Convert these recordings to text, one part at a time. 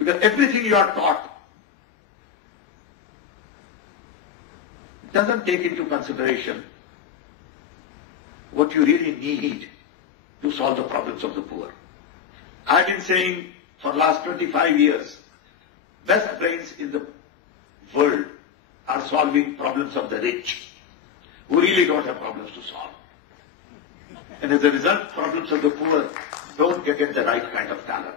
Because everything you are taught doesn't take into consideration what you really need to solve the problems of the poor. I've been saying for the last 25 years, best brains in the world are solving problems of the rich, who really don't have problems to solve. And as a result, problems of the poor don't get the right kind of talent.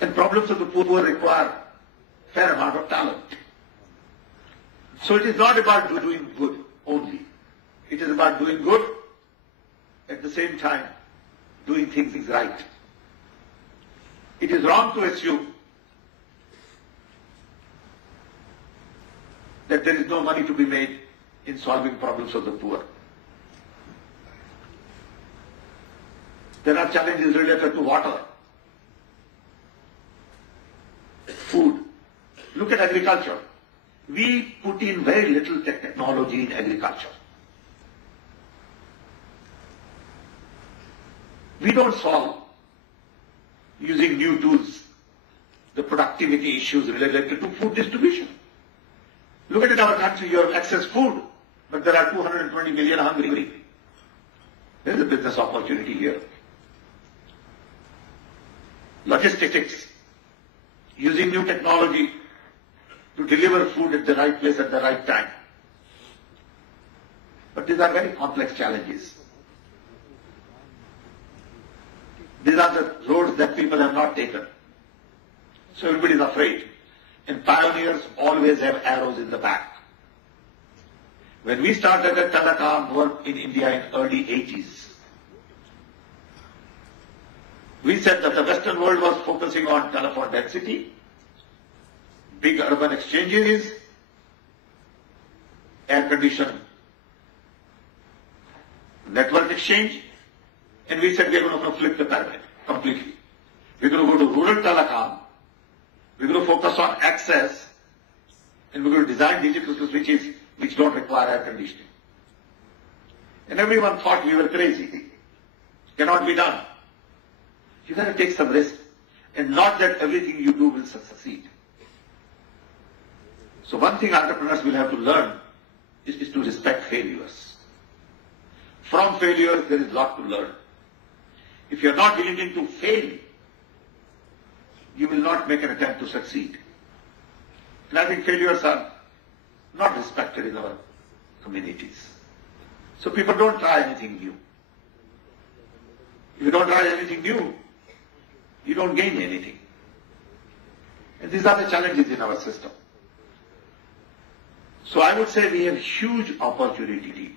And problems of the poor require a fair amount of talent. So it is not about doing good only. It is about doing good, at the same time, doing things right. It is wrong to assume that there is no money to be made in solving problems of the poor. There are challenges related to water, food. Look at agriculture. We put in very little technology in agriculture. We don't solve, using new tools, the productivity issues related to food distribution. Look at it, our country, you have excess food, but there are 220 million hungry. There is a business opportunity here. Logistics, using new technology to deliver food at the right place at the right time. But these are very complex challenges. These are the roads that people have not taken. So everybody is afraid. And pioneers always have arrows in the back. When we started at TiEcon work in India in early 80s, we said that the Western world was focusing on telephone density, big urban exchanges, air-conditioned network exchange, and we said we are going to flip the pyramid completely. We're going to go to rural telecom, we're going to focus on access, and we're going to design digital switches which don't require air conditioning. And everyone thought we were crazy. It cannot be done. You got to take some risk, and not that everything you do will succeed. So one thing entrepreneurs will have to learn is to respect failures. From failures, there is a lot to learn. If you're not willing to fail, you will not make an attempt to succeed. And I think failures are not respected in our communities. So people don't try anything new. If you don't try anything new, you don't gain anything. And these are the challenges in our system. So I would say we have huge opportunity,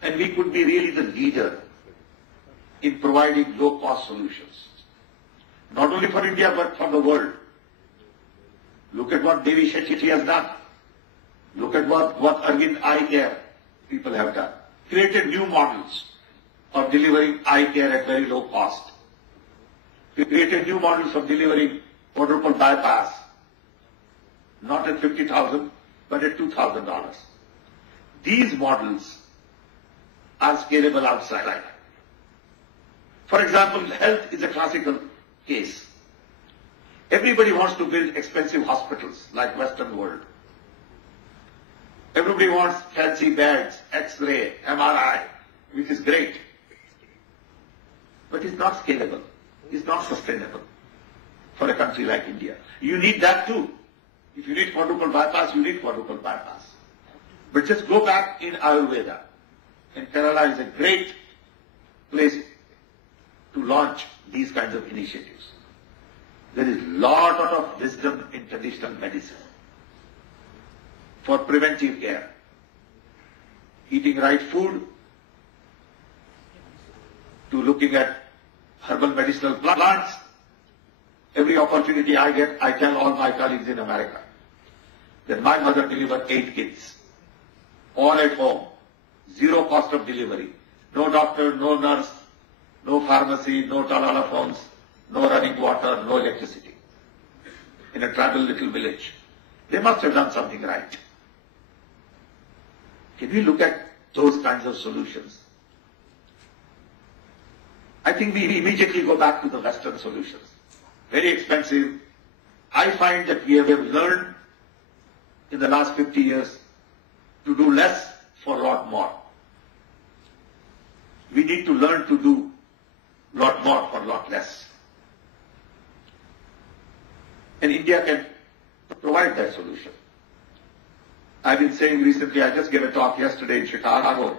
and we could be really the leader in providing low-cost solutions. Not only for India, but for the world. Look at what Devi Shetty has done. Look at what Arvind Eye Care people have done. Created new models of delivering eye care at very low cost. We created new models of delivering quadruple bypass, not at $50,000, but at $2,000. These models are scalable outside. For example, health is a classical case. Everybody wants to build expensive hospitals like Western world. Everybody wants fancy beds, X-ray, MRI, which is great. But it's not scalable. It's not sustainable for a country like India. You need that too. If you need quadruple bypass, you need quadruple bypass. But just go back in Ayurveda. And Kerala is a great place to launch these kinds of initiatives. There is a lot of wisdom in traditional medicine for preventive care. Eating right food, to looking at herbal medicinal plants. Every opportunity I get, I tell all my colleagues in America that my mother delivered 8 kids, all at home, 0 cost of delivery, no doctor, no nurse, no pharmacy, no telephones, no running water, no electricity, in a tribal little village. They must have done something right. Can we look at those kinds of solutions? I think we immediately go back to the Western solutions. Very expensive. I find that we have learned in the last 50 years to do less for a lot more. We need to learn to do a lot more for a lot less. And India can provide that solution. I've been saying recently, I just gave a talk yesterday in Chicago,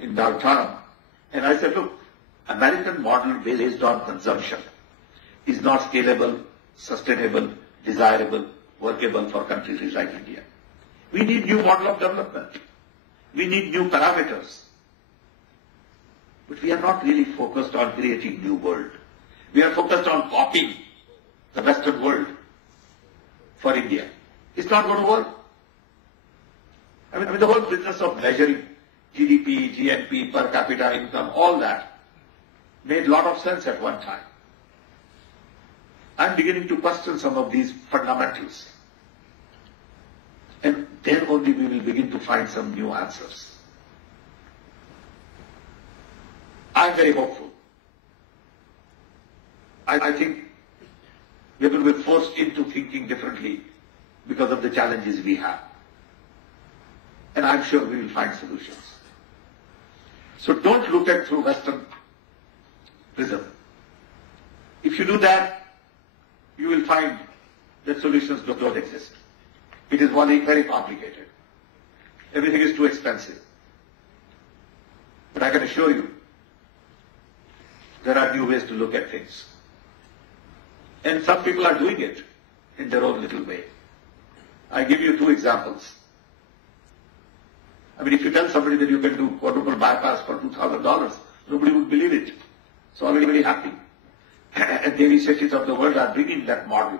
in downtown, and I said, look, American model based on consumption is not scalable, sustainable, desirable, workable for countries like India. We need new model of development. We need new parameters. But we are not really focused on creating new world. We are focused on copying the Western world for India. It's not going to work. I mean, the whole business of measuring GDP, GNP, per capita income, all that made a lot of sense at one time. I'm beginning to question some of these fundamentals. And then only we will begin to find some new answers. I'm very hopeful. I think we're going to be forced into thinking differently because of the challenges we have. And I'm sure we will find solutions. So don't look at through Western prism. If you do that, you will find that solutions don't exist. It is very complicated. Everything is too expensive. But I can assure you, there are new ways to look at things. And some people are doing it in their own little way. I give you 2 examples. I mean, if you tell somebody that you can do quadruple bypass for $2,000, nobody would believe it. So I'm very happy. And the initiatives of the world are bringing that model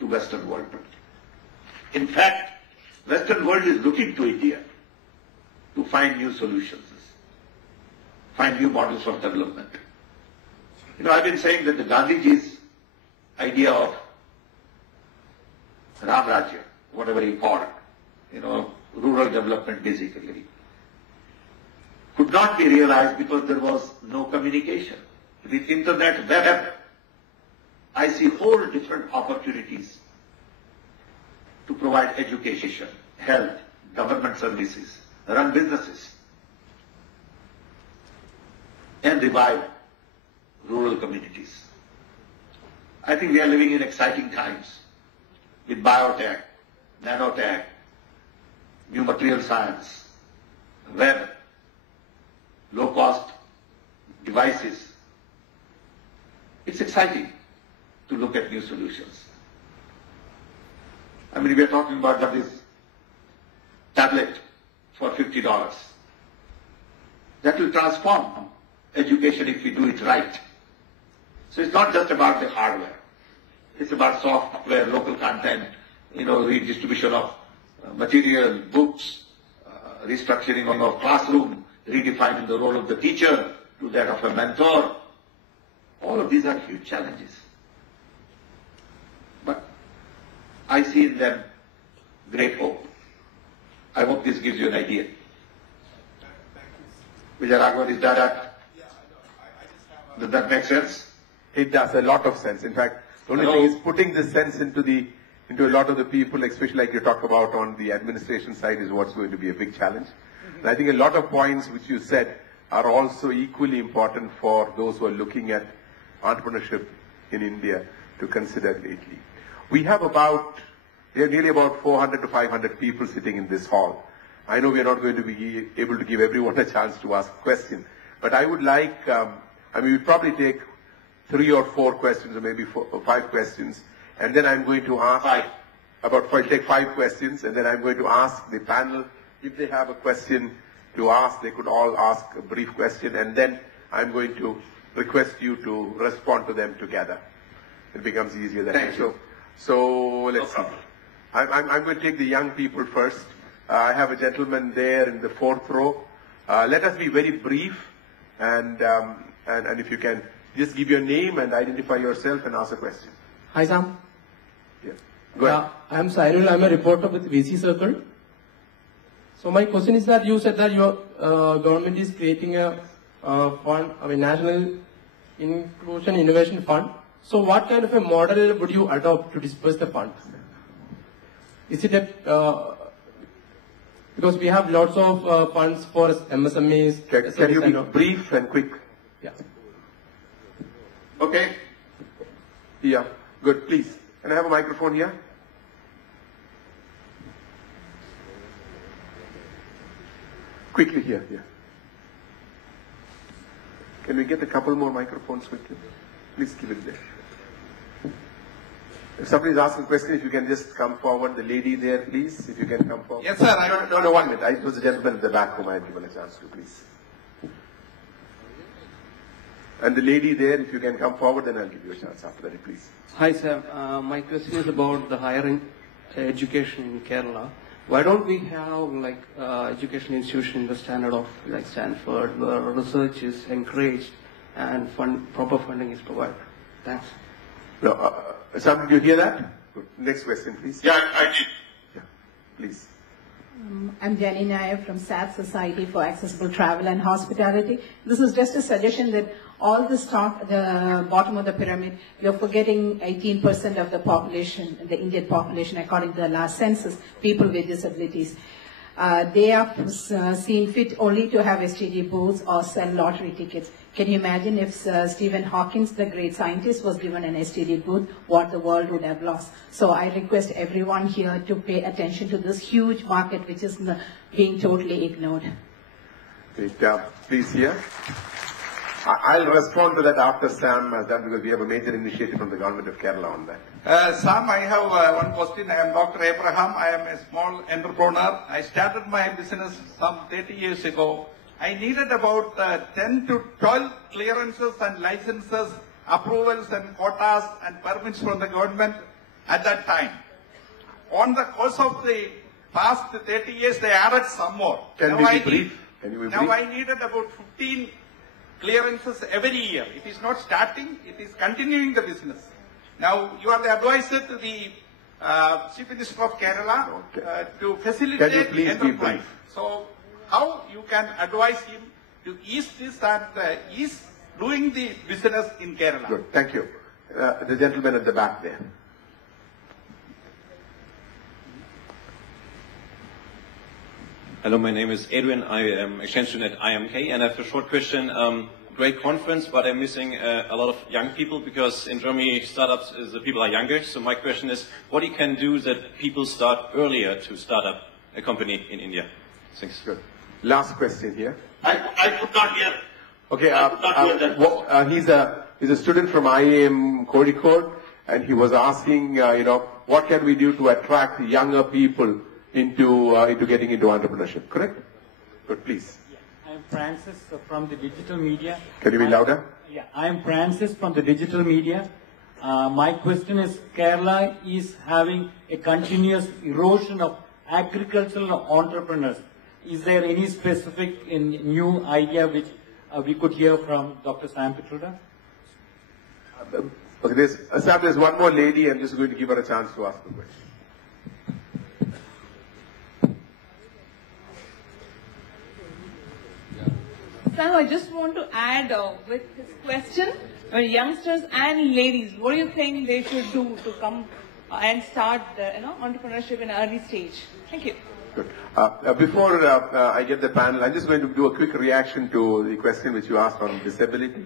to Western world. In fact, Western world is looking to India to find new solutions, find new models of development. You know, I've been saying that the Gandhiji's idea of Ram Rajya, whatever he called, rural development basically, could not be realized because there was no communication. With internet, web, I see whole different opportunities to provide education, health, government services, run businesses, and revive rural communities. I think we are living in exciting times with biotech, nanotech, new material science, web, low-cost devices. It's exciting to look at new solutions. I mean, we are talking about this tablet for $50. That will transform education if we do it right. So it's not just about the hardware. It's about software, local content, redistribution of material, books, restructuring of classroom, redefining the role of the teacher to that of a mentor. All of these are huge challenges. But I see in them great hope. I hope this gives you an idea. Vijay Raghavan, is that? Does that make sense? It does a lot of sense. In fact, the only thing is putting this sense into a lot of the people, especially like you talk about on the administration side, is what's going to be a big challenge. And I think a lot of points which you said are also equally important for those who are looking at entrepreneurship in India to consider lately. We have nearly about 400 to 500 people sitting in this hall. I know we are not going to be able to give everyone a chance to ask a question, but I would like, we'll probably take 3 or 4 questions or maybe 4 or 5 questions, and then I'm going to ask, take 5 questions, and then I'm going to ask the panel if they have a question to ask. They could all ask a brief question, and then I'm going to request you to respond to them together. It becomes easier that way. So let's see. I'm going to take the young people first. I have a gentleman there in the 4th row. Let us be very brief, and if you can just give your name and identify yourself and ask a question. Hi, Sam. Yeah. Go ahead. I'm Sairul. I'm a reporter with VC Circle. So my question is that you said that your government is creating a fund, National Inclusion Innovation Fund. So what kind of a model would you adopt to disperse the funds? Is it a, because we have lots of funds for MSMEs. Can you be brief and quick? Yeah. Okay. Yeah, good, please. Can I have a microphone here? Quickly here, yeah. Can we get a couple more microphones quickly? Please keep it there. If somebody is asking a question, if you can just come forward. The lady there, please, if you can come forward. Yes, sir. No, 1 minute. It was the gentleman at the back whom I had given a chance to, please. And the lady there, if you can come forward, then I'll give you a chance after that, please. Hi, sir. My question is about the higher education in Kerala. Why don't we have like education institution in the standard of like Stanford, where research is encouraged and proper funding is provided? Thanks. No, Sam, did you hear that? Good. Next question, please. Yeah, I did. Yeah, please. I'm Jenny Nair from SAT Society for Accessible Travel and Hospitality. This is just a suggestion that all this talk at the bottom of the pyramid, you're forgetting 18% of the population, the Indian population, according to the last census, people with disabilities. They are seen fit only to have STD booths or sell lottery tickets. Can you imagine if Stephen Hawking, the great scientist, was given an STD booth, what the world would have lost? So I request everyone here to pay attention to this huge market which is being totally ignored. Please here. I'll respond to that after Sam has done, because we have a major initiative from the government of Kerala on that. Sam, I have one question. I am Dr. Abraham. I am a small entrepreneur. I started my business some 30 years ago. I needed about 10 to 12 clearances and licenses, approvals and quotas and permits from the government at that time. On the course of the past 30 years, they added some more. Can you be brief? Now I needed about 15 clearances every year. It is not starting, it is continuing the business. Now, you are the advisor to the Chief Minister of Kerala to facilitate Can you please enterprise. be brief? So, how you can advise him to ease this and ease doing the business in Kerala? Good, thank you. The gentleman at the back there. Hello, my name is Adrian. I am exchange student at IMK, and I have a short question. Great conference, but I'm missing a lot of young people, because in Germany startups the people are younger. So my question is, what you can do that people start earlier to start up a company in India? Thanks. Good. Last question here. I could not hear. Okay, he's a student from IIM Kozhikode, and he was asking, what can we do to attract younger people into getting into entrepreneurship? Correct? Good, please. I'm Francis from the digital media. Can you be louder? Yeah, I'm Francis from the digital media. My question is, Kerala is having a continuous erosion of agricultural entrepreneurs. Is there any specific new idea which we could hear from Dr. Sam Pitruda? Okay, there's one more lady. I'm just going to give her a chance to ask the question. Sam, I just want to add with his question, youngsters and ladies, what do you think they should do to come and start entrepreneurship in an early stage? Thank you. Good. Before I get the panel, I'm just going to do a quick reaction to the question which you asked on disability.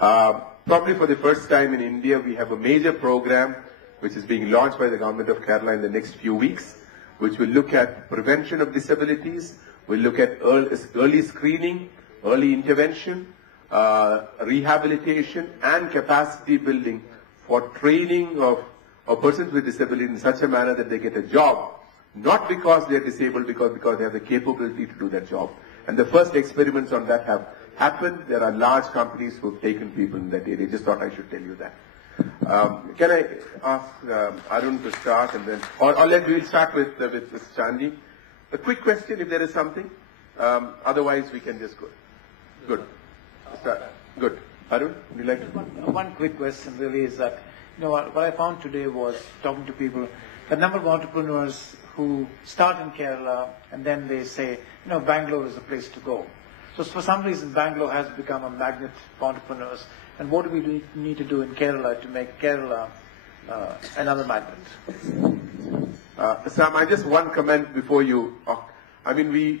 Probably for the first time in India, we have a major program which is being launched by the government of Kerala in the next few weeks, which will look at prevention of disabilities, will look at early screening, early intervention, rehabilitation and capacity building for training of persons with disability in such a manner that they get a job, not because they are disabled, because they have the capability to do that job. And the first experiments on that have happened. There are large companies who have taken people in that area. Just thought I should tell you that. Can I ask Arun to start, and then, or we'll start with Chandi. A quick question, if there is something. Otherwise, we can just go. Good. Start. Good. Arun, would you like to? One quick question really is that, what I found today was talking to people, the number of entrepreneurs who start in Kerala and then they say, Bangalore is the place to go. So for some reason, Bangalore has become a magnet for entrepreneurs. And what do we need to do in Kerala to make Kerala another magnet? Sam, I just one comment before you. I mean, you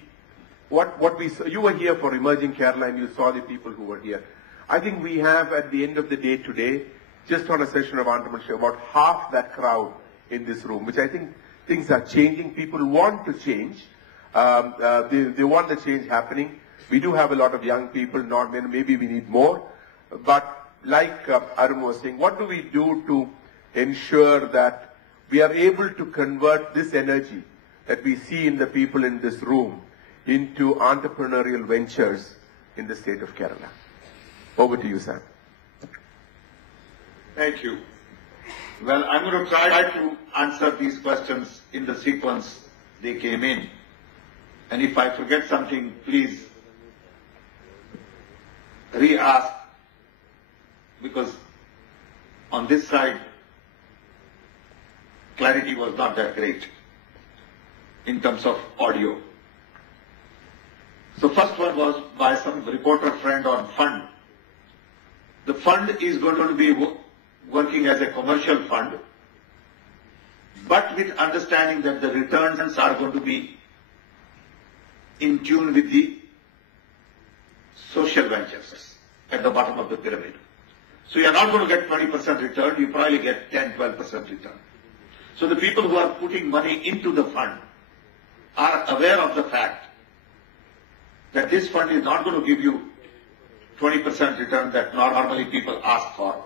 were here for Emerging Kerala and you saw the people who were here. I think we have at the end of the day today, just on a session of entrepreneurship, about half that crowd in this room, which I think things are changing. People want to change. They want the change happening. We do have a lot of young people, maybe we need more. But like Arun was saying, what do we do to ensure that we are able to convert this energy that we see in the people in this room into entrepreneurial ventures in the state of Kerala? Over to you, Sam. Thank you. Well, I'm going to try to answer these questions in the sequence they came in. And if I forget something, please re-ask, because on this side, clarity was not that great in terms of audio. So first one was by some reporter friend on fund. The fund is going to be working as a commercial fund, but with understanding that the returns are going to be in tune with the social ventures at the bottom of the pyramid. So you're not going to get 20% return, you probably get 10-12% return. So the people who are putting money into the fund are aware of the fact that this fund is not going to give you 20% return that normally people ask for.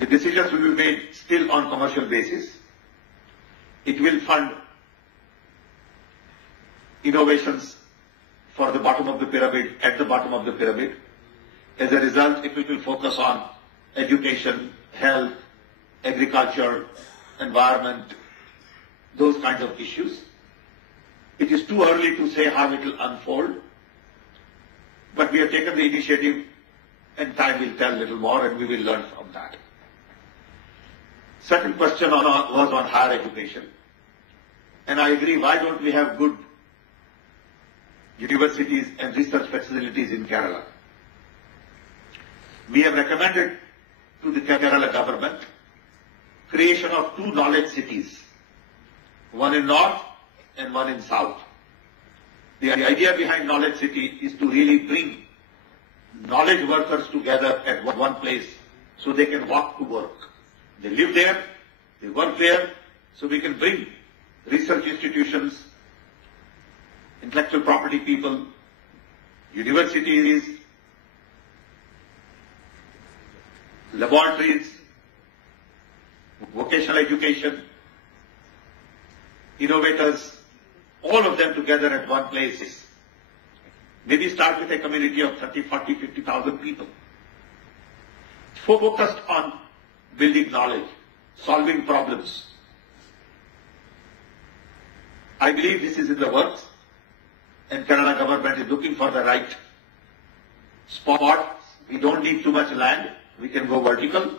The decisions will be made still on commercial basis. It will fund innovations for the bottom of the pyramid, at the bottom of the pyramid. As a result, it will focus on education, health, agriculture, environment, those kinds of issues. It is too early to say how it will unfold, but we have taken the initiative and time will tell a little more and we will learn from that. Second question was on higher education. And I agree, why don't we have good universities and research facilities in Kerala? We have recommended to the Kerala government creation of 2 knowledge cities, one in north and one in south. The idea behind knowledge city is to really bring knowledge workers together at one place so they can walk to work. They live there, they work there, so we can bring research institutions, intellectual property people, universities, laboratories, vocational education, innovators, all of them together at one place. Maybe start with a community of 30, 40, 50,000 people. Focused on building knowledge, solving problems. I believe this is in the works, and Kerala government is looking for the right spot. We don't need too much land. We can go vertical.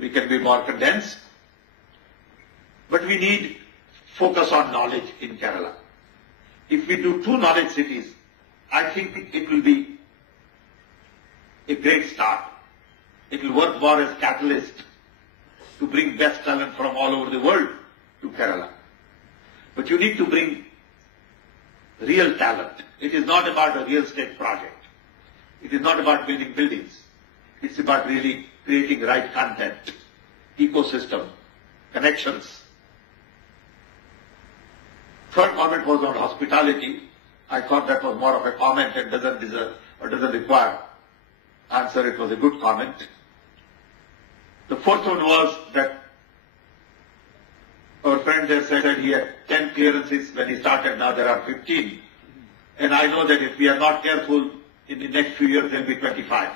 We can be more condensed. But we need focus on knowledge in Kerala. If we do 2 knowledge cities, I think it will be a great start. It will work more as catalyst to bring best talent from all over the world to Kerala. But you need to bring real talent. It is not about a real estate project. It is not about building buildings. It's about really creating right content, ecosystem, connections. Third comment was on hospitality. I thought that was more of a comment and doesn't deserve or doesn't require answer. It was a good comment. The fourth one was that our friend there said he had 10 clearances when he started, now there are 15. And I know that if we are not careful, in the next few years there will be 25.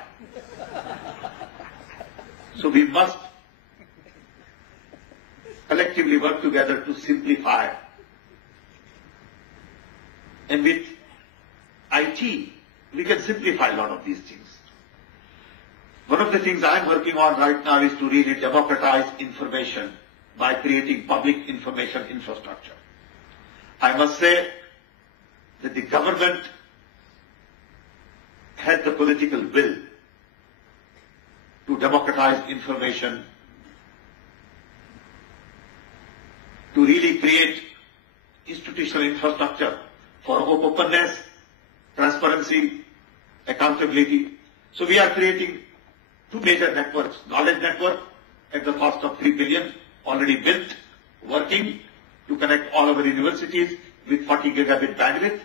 So we must collectively work together to simplify. And with IT, we can simplify a lot of these things. One of the things I'm working on right now is to really democratize information by creating public information infrastructure. I must say that the government had the political will to democratize information, to really create institutional infrastructure for openness, transparency, accountability. So we are creating two major networks, knowledge network at the cost of 3 billion, already built, working to connect all our universities with 40 gigabit bandwidth.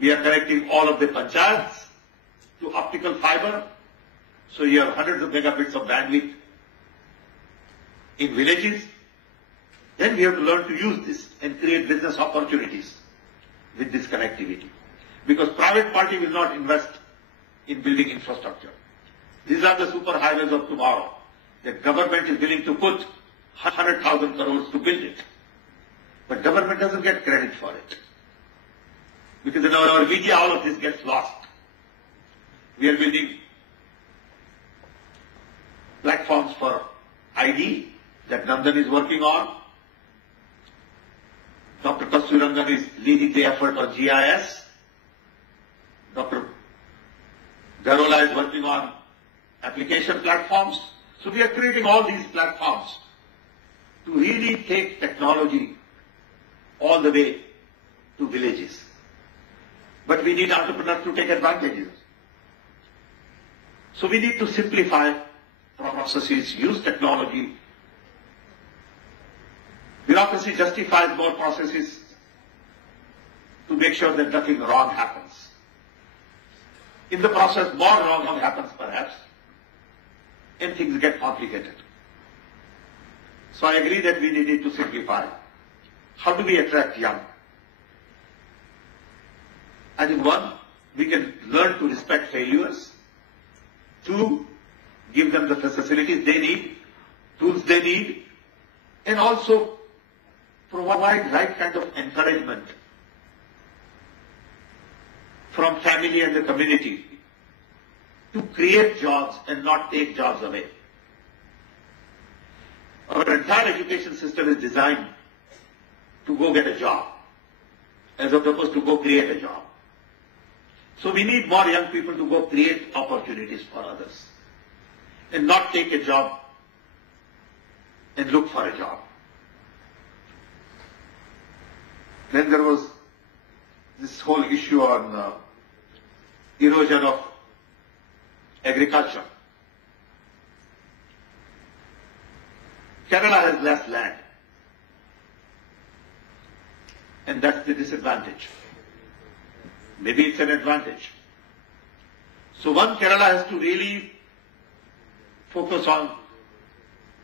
We are connecting all of the panchayats to optical fiber. So you have hundreds of megabits of bandwidth in villages. Then we have to learn to use this and create business opportunities with this connectivity. Because private party will not invest in building infrastructure. These are the super highways of tomorrow. The government is willing to put 100,000 crores to build it. But government doesn't get credit for it. Because in our media, all of this gets lost. We are building platforms for ID that Nandan is working on. Dr. Kasturangan is leading the effort on GIS. Dr. Garola is working on application platforms. So we are creating all these platforms to really take technology all the way to villages. But we need entrepreneurs to take advantages. So we need to simplify processes, use technology. Bureaucracy justifies more processes to make sure that nothing wrong happens. In the process, more wrong happens perhaps, and things get complicated. So I agree that we need to simplify. How do we attract young? I think one, we can learn to respect failures. Two, give them the facilities they need, tools they need, and also provide right kind of encouragement from family and the community to create jobs and not take jobs away. Our entire education system is designed to go get a job as opposed to go create a job. So we need more young people to go create opportunities for others and not take a job and look for a job. Then there was this whole issue on erosion of agriculture. Kerala has less land, and that's the disadvantage. Maybe it's an advantage. So one, Kerala has to really focus on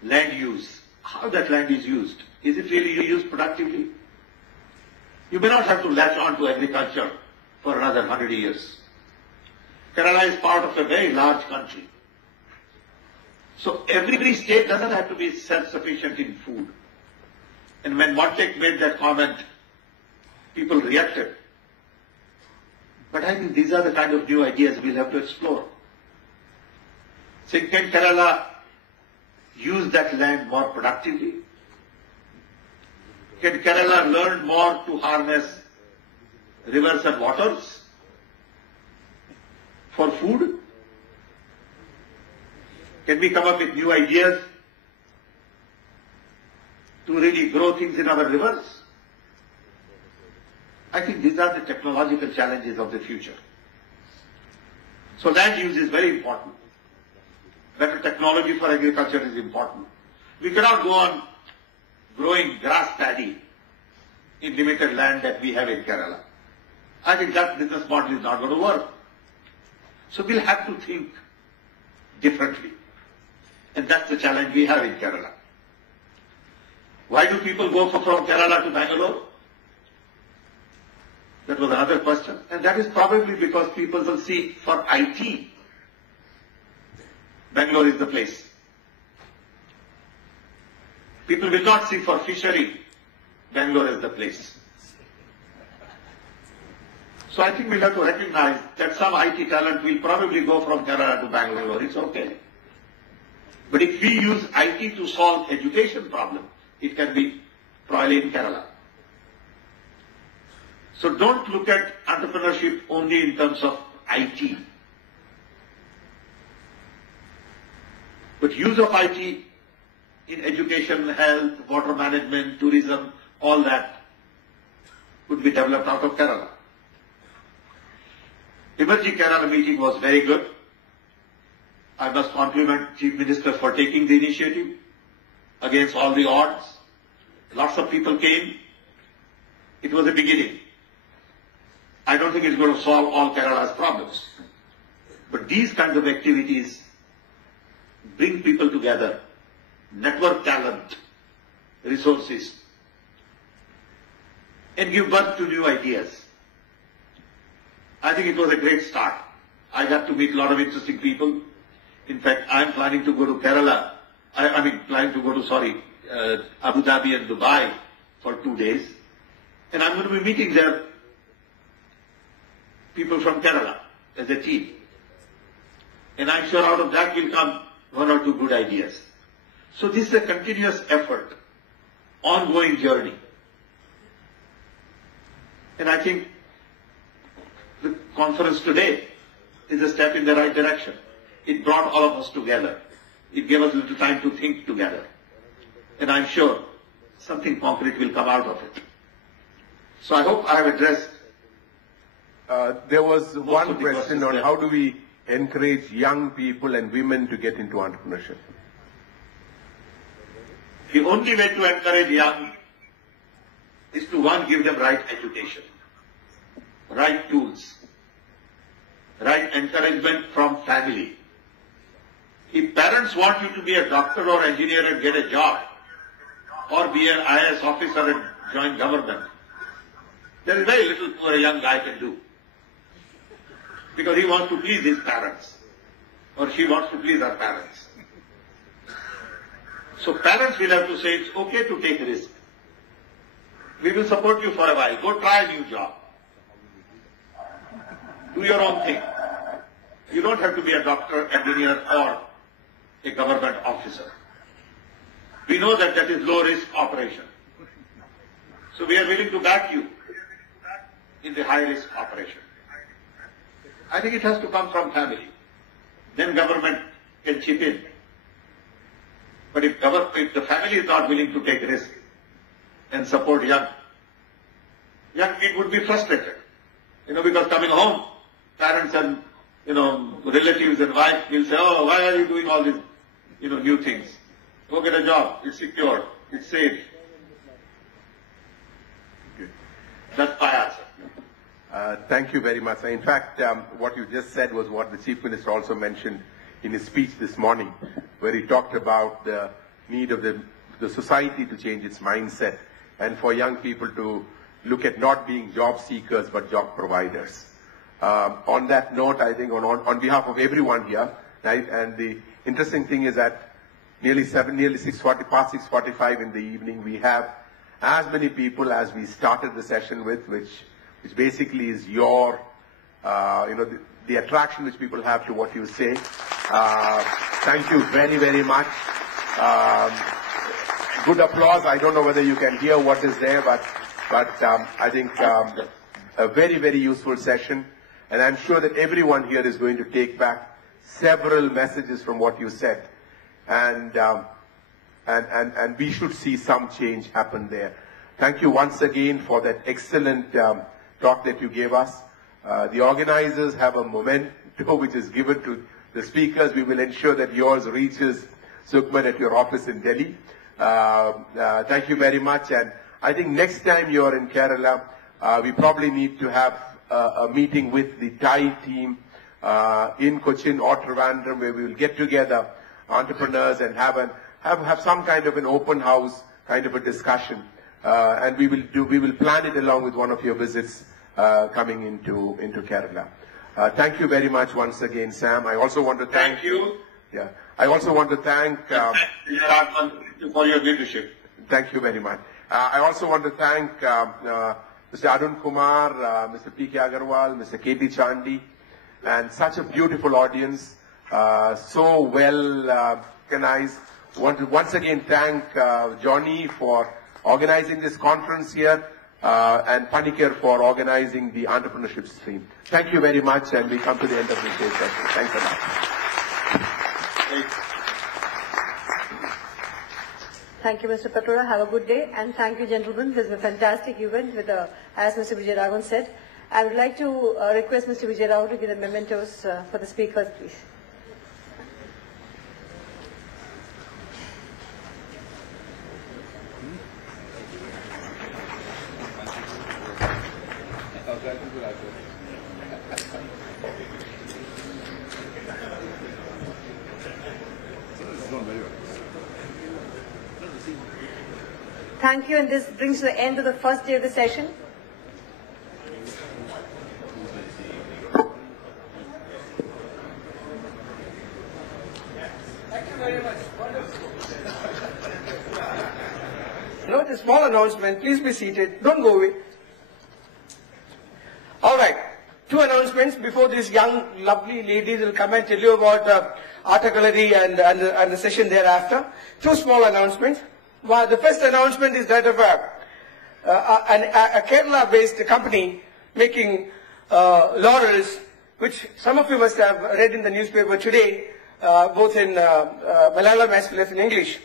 land use. How that land is used. Is it really used productively? You may not have to latch on to agriculture for another 100 years. Kerala is part of a very large country. So every state doesn't have to be self-sufficient in food. And when Montek made that comment, people reacted. But I think these are the kind of new ideas we'll have to explore. So can Kerala use that land more productively? Can Kerala learn more to harness rivers and waters for food? Can we come up with new ideas to really grow things in our rivers? I think these are the technological challenges of the future. So land use is very important. Better technology for agriculture is important. We cannot go on growing grass paddy in limited land that we have in Kerala. I think that business model is not going to work. So we'll have to think differently. And that's the challenge we have in Kerala. Why do people go from Kerala to Bangalore? That was another question. And that is probably because people will see for IT, Bangalore is the place. People will not see for fishery, Bangalore is the place. So I think we'll have to recognize that some IT talent will probably go from Kerala to Bangalore. It's okay. But if we use IT to solve education problem, it can be probably in Kerala. So don't look at entrepreneurship only in terms of IT. But use of IT in education, health, water management, tourism, all that could be developed out of Kerala. Emerging Kerala meeting was very good. I must compliment Chief Minister for taking the initiative against all the odds. Lots of people came. It was a beginning. I don't think it's going to solve all Kerala's problems. But these kinds of activities bring people together, network talent, resources, and give birth to new ideas. I think it was a great start. I got to meet a lot of interesting people. In fact, I am planning to go to Kerala. Planning to go to, Abu Dhabi and Dubai for 2 days. And I'm going to be meeting there people from Kerala as a team. And I'm sure out of that will come 1 or 2 good ideas. So this is a continuous effort, ongoing journey. And I think the conference today is a step in the right direction. It brought all of us together. It gave us a little time to think together. And I'm sure something concrete will come out of it. So I hope I have addressed. There was one question on how do we encourage young people and women to get into entrepreneurship? The only way to encourage young is to, one, give them right education, right tools, right encouragement from family. If parents want you to be a doctor or engineer and get a job, or be an IAS officer and join government, there is very little poor young guy can do. Because he wants to please his parents, or she wants to please her parents. So parents will have to say, it's okay to take risk. We will support you for a while. Go try a new job. Do your own thing. You don't have to be a doctor, engineer, or a government officer. We know that that is low-risk operation. So we are willing to back you in the high-risk operation. I think it has to come from family. Then government can chip in. But if the family is not willing to take risk and support young kids would be frustrated. Because coming home, parents and, relatives and wife will say, oh, why are you doing all these, new things? Go get a job. It's secure. It's safe. That's my answer. Thank you very much. In fact, what you just said was what the Chief Minister also mentioned in his speech this morning, where he talked about the need of the society to change its mindset and for young people to look at not being job seekers but job providers. On that note, I think on behalf of everyone here, right, and the interesting thing is that nearly past 6:45 in the evening, we have as many people as we started the session with, which basically is your, the attraction which people have to what you say. Thank you very, very much. Good applause. I don't know whether you can hear what is there, but I think a very, very useful session. And I'm sure that everyone here is going to take back several messages from what you said. And we should see some change happen there. Thank you once again for that excellent talk that you gave us. The organizers have a memento which is given to the speakers. We will ensure that yours reaches Sukhman at your office in Delhi. Thank you very much. And I think next time you're in Kerala, we probably need to have a meeting with the Thai team in Cochin or Trivandrum, where we will get together entrepreneurs and have some kind of an open house kind of a discussion. And we will plan it along with one of your visits coming into Kerala. Thank you very much once again, Sam. I also want to thank you. Yeah. I also want to thank for your leadership. Thank you very much. I also want to thank Mr. Arun Kumar, Mr. P.K. Agarwal, Mr. K.T. Chandy, and such a beautiful audience, so well organized. Want to once again thank Johnny for organizing this conference here. and Panikar for organizing the entrepreneurship stream. Thank you very much, and we come to the end of this day's session. Thanks a lot. Thank you, Mr. Patora. Have a good day, and thank you, gentlemen. This is a fantastic event with, as Mr. Vijayaraghavan said. I would like to request Mr. Vijayaraghavan to give the mementos for the speakers, please. Thank you, and this brings to the end of the first day of the session. Thank you very much. Note a small announcement. Please be seated. Don't go away. All right. 2 announcements before these young, lovely ladies will come and tell you about art gallery and the session thereafter. 2 small announcements. Well, the first announcement is that of a Kerala-based company making laurels, which some of you must have read in the newspaper today, both in Malayalam as well as in English.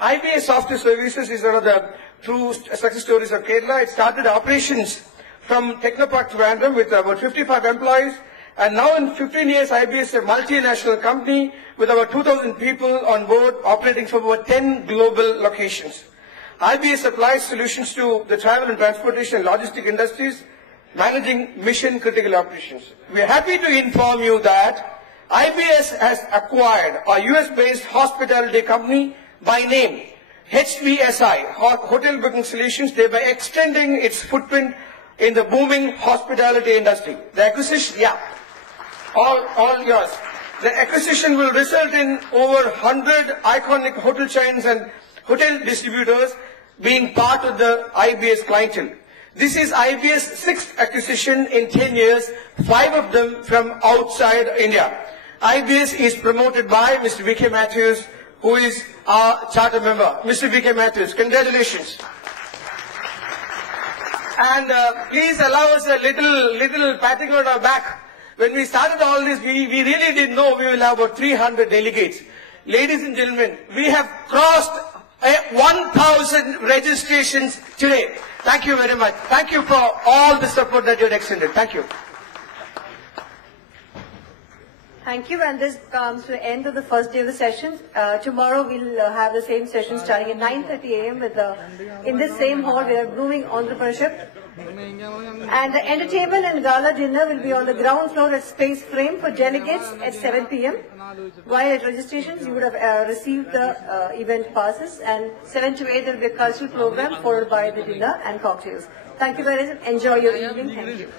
IBS Software Services is one of the true success stories of Kerala. It started operations from Technopark Trivandrum with about 55 employees, and now in 15 years, IBS is a multinational company with about 2,000 people on board, operating from over 10 global locations. IBS supplies solutions to the travel and transportation and logistic industries, managing mission-critical operations. We are happy to inform you that IBS has acquired a US-based hospitality company by name HBSI, Hotel Booking Solutions, thereby extending its footprint in the booming hospitality industry. The acquisition, all yours. The acquisition will result in over 100 iconic hotel chains and hotel distributors being part of the IBS clientele. This is IBS' 6th acquisition in 10 years, 5 of them from outside India. IBS is promoted by Mr. V.K. Matthews, who is our charter member. Mr. V.K. Matthews, congratulations. And please allow us a little patting on our back. When we started all this, we really didn't know we will have about 300 delegates. Ladies and gentlemen, we have crossed 1,000 registrations today. Thank you very much. Thank you for all the support that you have extended. Thank you. Thank you, and this comes to the end of the first day of the session. Tomorrow we'll have the same session starting at 9:30 a.m. in this same hall. We are blooming entrepreneurship. And the entertainment and gala dinner will be on the ground floor at Space Frame for delegates at 7 p.m. While at registrations, you would have received the event passes, and 7 to 8 there will be a cultural program followed by the dinner and cocktails. Thank you very much. Enjoy your evening. Thank you.